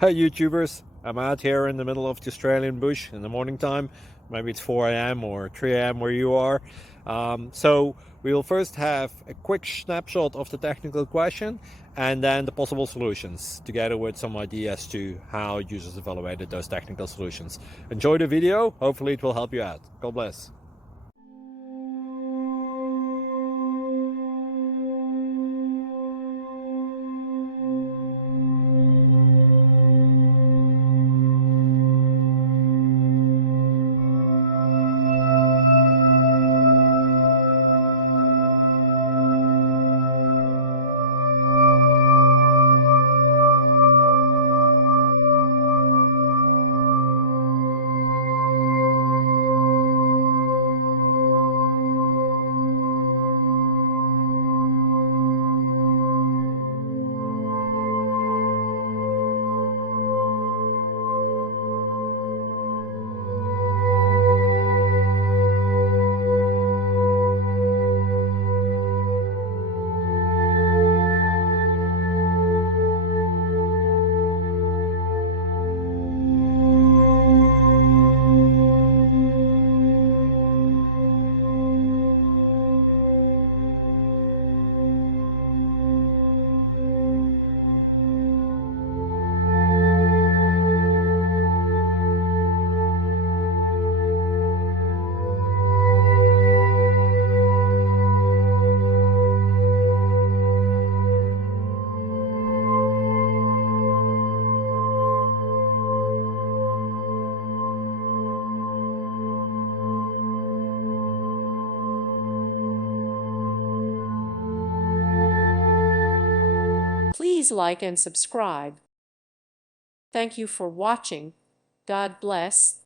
Hi YouTubers, I'm out here in the middle of the Australian bush in the morning time. Maybe it's 4 a.m. or 3 a.m. where you are. So we will first have a quick snapshot of the technical question and then the possible solutions, together with some ideas to how users evaluated those technical solutions. Enjoy the video, hopefully it will help you out. God bless. Please like and subscribe. Thank you for watching. God bless.